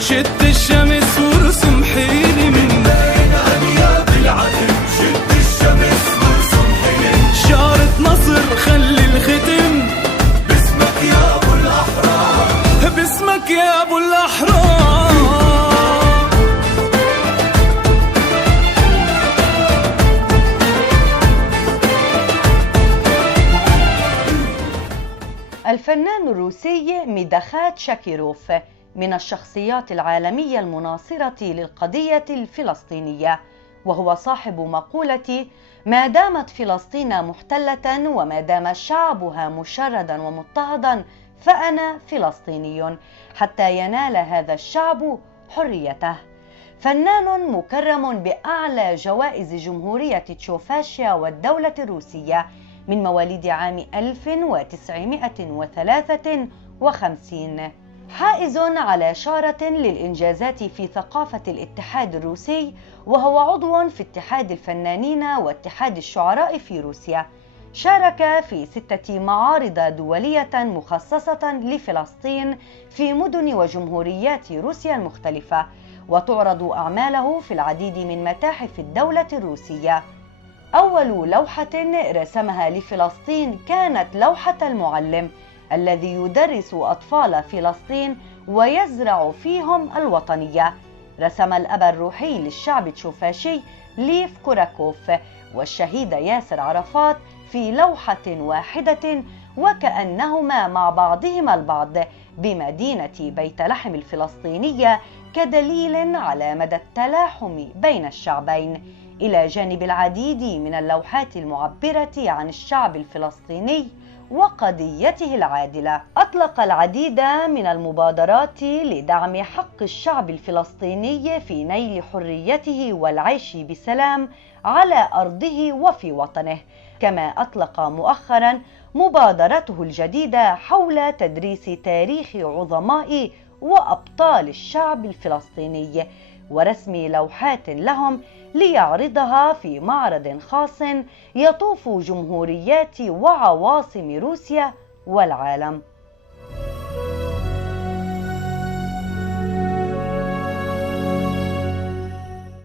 شد الشمس وارسم حلم بين أنياب العتم، شد الشمس وارسم حلم. شارة نصر خلي الختم باسمك يا أبو الأحرار، باسمك يا أبو الأحرار. الفنان الروسي ميداخات شاكيروف من الشخصيات العالمية المناصرة للقضية الفلسطينية، وهو صاحب مقولة ما دامت فلسطين محتلة وما دام شعبها مشردا ومضطهدا فأنا فلسطيني حتى ينال هذا الشعب حريته. فنان مكرم بأعلى جوائز جمهورية تشوفاشيا والدولة الروسية من مواليد عام 1953، حائز على شارة للإنجازات في ثقافة الاتحاد الروسي، وهو عضو في اتحاد الفنانين واتحاد الشعراء في روسيا. شارك في 6 معارض دولية مخصصة لفلسطين في مدن وجمهوريات روسيا المختلفة، وتعرض أعماله في العديد من متاحف الدولة الروسية. أول لوحة رسمها لفلسطين كانت لوحة المعلم الذي يدرس أطفال فلسطين ويزرع فيهم الوطنية. رسم الأب الروحي للشعب تشوفاشي ليف كوراكوف والشهيد ياسر عرفات في لوحة واحدة وكأنهما مع بعضهما البعض بمدينة بيت لحم الفلسطينية، كدليل على مدى التلاحم بين الشعبين، إلى جانب العديد من اللوحات المعبرة عن الشعب الفلسطيني وقضيته العادلة. أطلق العديد من المبادرات لدعم حق الشعب الفلسطيني في نيل حريته والعيش بسلام على أرضه وفي وطنه، كما أطلق مؤخرا مبادرته الجديدة حول تدريس تاريخ عظماء وأبطال الشعب الفلسطيني ورسم لوحات لهم ليعرضها في معرض خاص يطوف جمهوريات وعواصم روسيا والعالم.